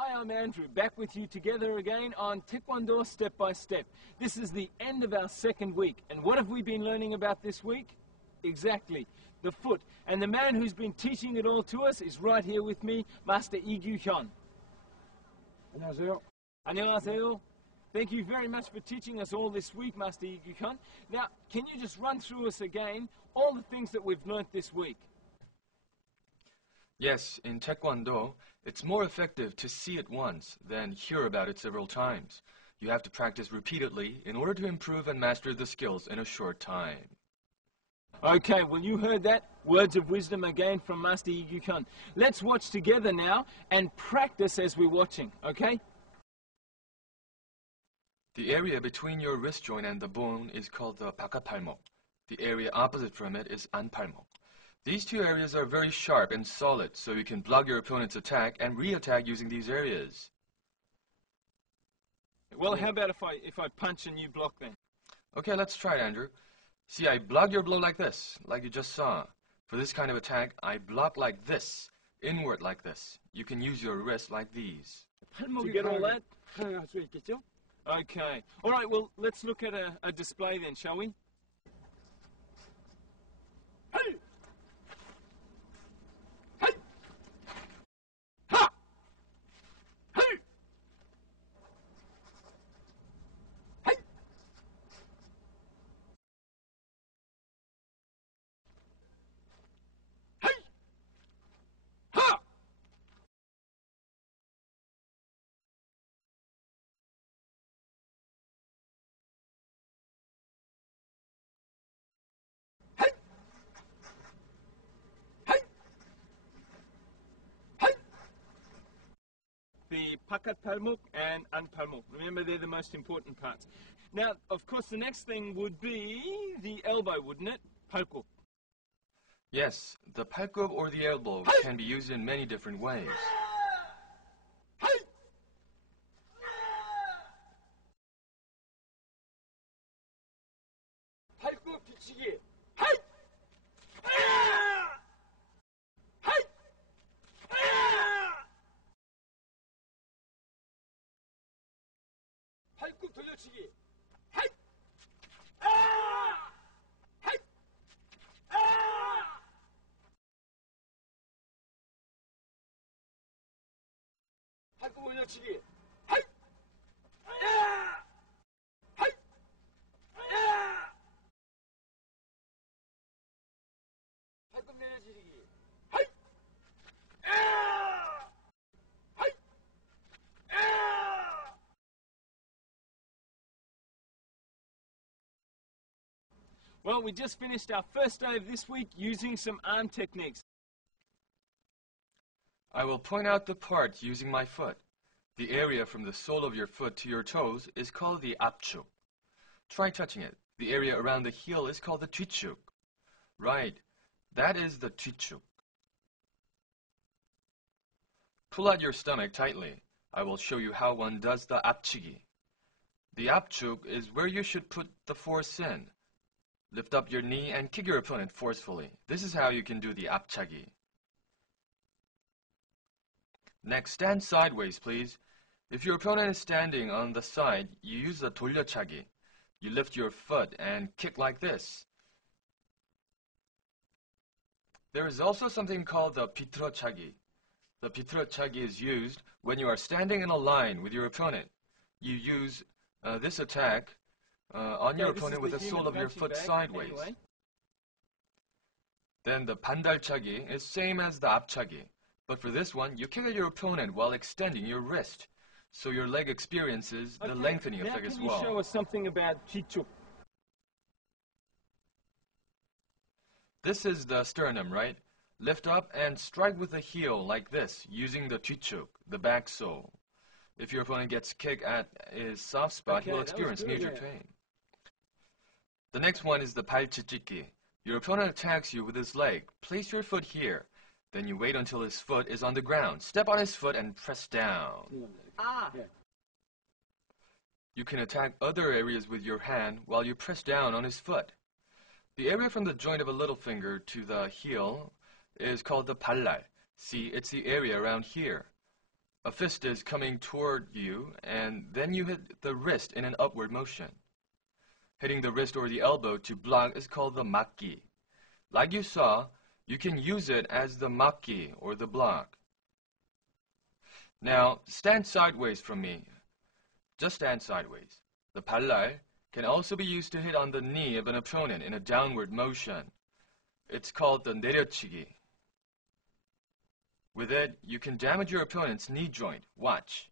Hi, I'm Andrew, back with you together again on Taekwondo Step by Step. This is the end of our second week, and what have we been learning about this week? Exactly, the foot. And the man who's been teaching it all to us is right here with me, Master Lee-Gyu-hyun. 안녕하세요. 안녕하세요. Thank you very much for teaching us all this week, Master Lee-Gyu-hyun. Now, can you just run through us again all the things that we've learnt this week? Yes, in Taekwondo, it's more effective to see it once than hear about it several times. You have to practice repeatedly in order to improve and master the skills in a short time. Okay, well you heard that. Words of wisdom again from Master Lee-Gyu-hyun. Let's watch together now and practice as we're watching, okay? The area between your wrist joint and the bone is called the 바깥팔목. The area opposite from it is 안팔목. These two areas are very sharp and solid, so you can block your opponent's attack and re-attack using these areas. Well, how about if I punch and you block then? Okay, let's try it, Andrew. See, I block your blow like this, like you just saw. For this kind of attack, I block like this, inward like this. You can use your wrist like these. Did you get all that? 할 수 있겠죠? Okay. All right, well, let's look at a display then, shall we? Hey! The 바깥팔목 and 안팔목. Remember, they're the most important parts. Now, of course, the next thing would be the elbow, wouldn't it? 팔굽. Yes, the 팔굽 or the elbow can be used in many different ways. 팔굽 뒤치기. 팔굽 돌려치기. 팔굽 올려치기. 팔굽 내려치기. Well, we just finished our first day of this week using some arm techniques. I will point out the part using my foot. The area from the sole of your foot to your toes is called the 앞축. Try touching it. The area around the heel is called the 뒤축. Right, that is the 뒤축. Pull out your stomach tightly. I will show you how one does the 앞치기. The 앞축 is where you should put the force in. Lift up your knee and kick your opponent forcefully. This is how you can do the 앞차기. Next, stand sideways, please. If your opponent is standing on the side, you use the 돌려차기. You lift your foot and kick like this. There is also something called the 비틀어차기. The 비틀어차기 is used when you are standing in a line with your opponent. You use this attack on your opponent with the sole of your foot sideways. Anyway. Then the 반달차기 is same as the 앞차기. But for this one, you kick at your opponent while extending your wrist. So your leg experiences the lengthening effect as well. Now can you show us something about 뒤축? This is the sternum, right? Lift up and strike with the heel like this, using the 뒤축, the back sole. If your opponent gets kicked at his soft spot, he will experience major pain. The next one is the 발치찢기. Your opponent attacks you with his leg. Place your foot here. Then you wait until his foot is on the ground. Step on his foot and press down. You can attack other areas with your hand while you press down on his foot. The area from the joint of a little finger to the heel is called the 발날. See, it's the area around here. A fist is coming toward you, and then you hit the wrist in an upward motion. Hitting the wrist or the elbow to block is called the makgi. Like you saw, you can use it as the makgi or the block. Now, stand sideways from me. Just stand sideways. The 발날 can also be used to hit on the knee of an opponent in a downward motion. It's called the 내려치기. With it, you can damage your opponent's knee joint. Watch.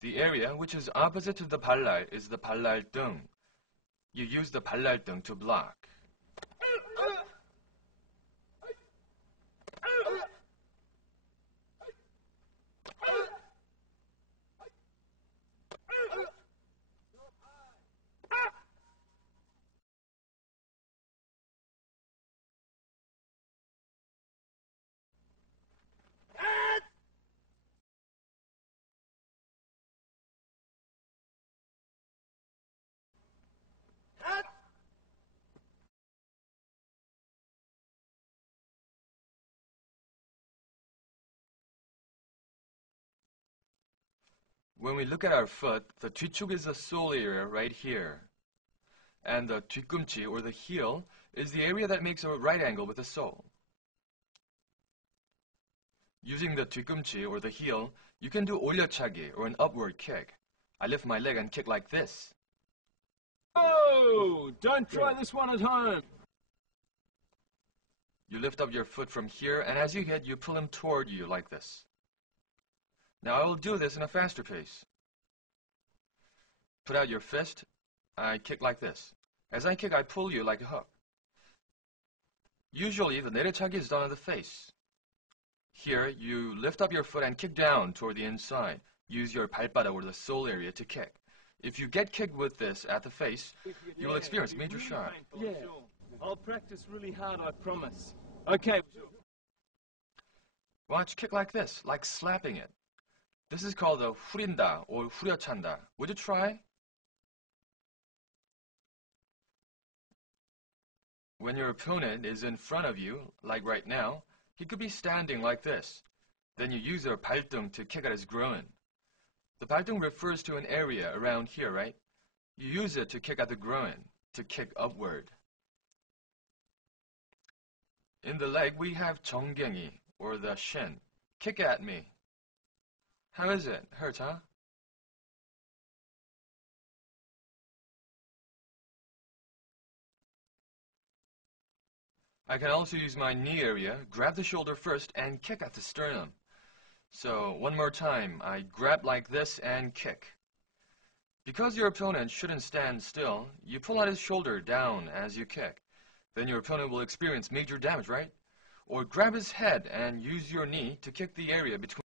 The area which is opposite to the 발날 is the 발날등. You use the 발날등 to block. When we look at our foot, the 뒤축 is the sole area right here. And the 뒤꿈치, or the heel, is the area that makes a right angle with the sole. Using the 뒤꿈치, or the heel, you can do 올려차기, or an upward kick. I lift my leg and kick like this. Oh, don't try this one at home. You lift up your foot from here, and as you hit, you pull him toward you like this. Now I will do this in a faster pace. Put out your fist. I kick like this. As I kick, I pull you like a hook. Usually, the 내려차기 is done on the face. Here, you lift up your foot and kick down toward the inside. Use your 발바닥 or the sole area to kick. If you get kicked with this at the face, you will experience major shock. Yeah, I'll practice really hard, I promise. Okay. Watch, kick like this, like slapping it. This is called a 후린다 or 후려찬다. Would you try? When your opponent is in front of you, like right now, he could be standing like this. Then you use your 발등 to kick at his groin. The 발등 refers to an area around here, right? You use it to kick at the groin, to kick upward. In the leg, we have 정경이, or the shin. Kick at me. How is it? Hurts, huh? I can also use my knee area, grab the shoulder first, and kick at the sternum. So, one more time, I grab like this and kick. Because your opponent shouldn't stand still, you pull out his shoulder down as you kick. Then your opponent will experience major damage, right? Or grab his head and use your knee to kick the area between